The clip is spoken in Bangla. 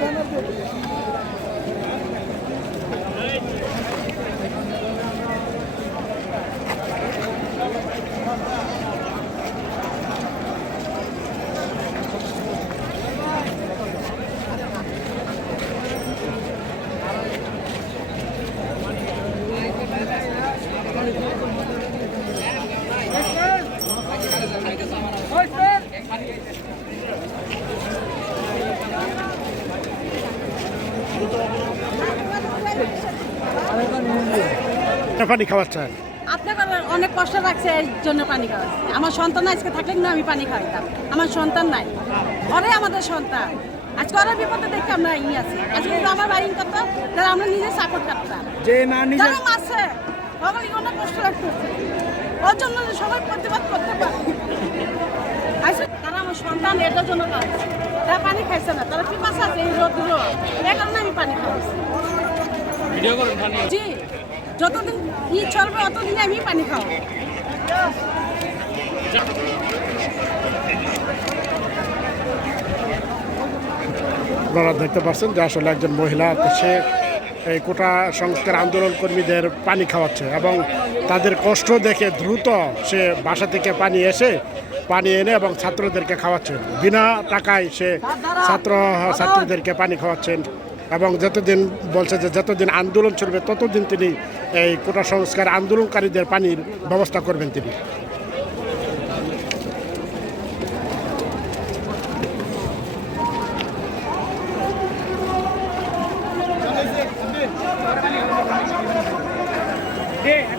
咱们。পানি খাওয়াচ্ছেন আপনাকে অনেক কষ্ট লাগছে এই জন্য পানি খাওয়াচ্ছি আমার সন্তান আজকে থাকলে না আমি পানি খাওয়াইতাম। আমার সন্তান নাই। ওরাই আমাদের সন্তান। আজকে ওরা বিপদে দেখে আমরা ই আছি। আজকে যদি আমার বাড়ি করতাম তাহলে আমরা নিজে সাপোর্ট করতাম। যে না নিজে যারা মারছে ওগুলি অনেক কষ্ট লাগতেছে। ওর জন্য সবাই প্রতিবাদ করতে পারে। আচ্ছা তারা আমার সন্তান এটার জন্য কাঁদছে। তারা পানি খাইছে না। তারা পিপাসা আছে এই রোদ রোদ। এই কারণে আমি পানি খাওয়াচ্ছি জি। যতদিন চলবে, অতদিন আমি পানি আপনারা দেখতে পাচ্ছেন যে আসলে একজন মহিলা সে এই কোটা সংস্কার আন্দোলন কর্মীদের পানি খাওয়াচ্ছে এবং তাদের কষ্ট দেখে দ্রুত সে বাসা থেকে পানি এসে পানি এনে এবং ছাত্রদেরকে খাওয়াচ্ছেন বিনা টাকায় সে ছাত্র, ছাত্রীদেরকে পানি খাওয়াচ্ছেন এবং যতদিন বলছে যে যতদিন আন্দোলন চলবে, ততদিন তিনি এই কোটা সংস্কার আন্দোলনকারীদের পানির ব্যবস্থা করবেন তিনি Yeah.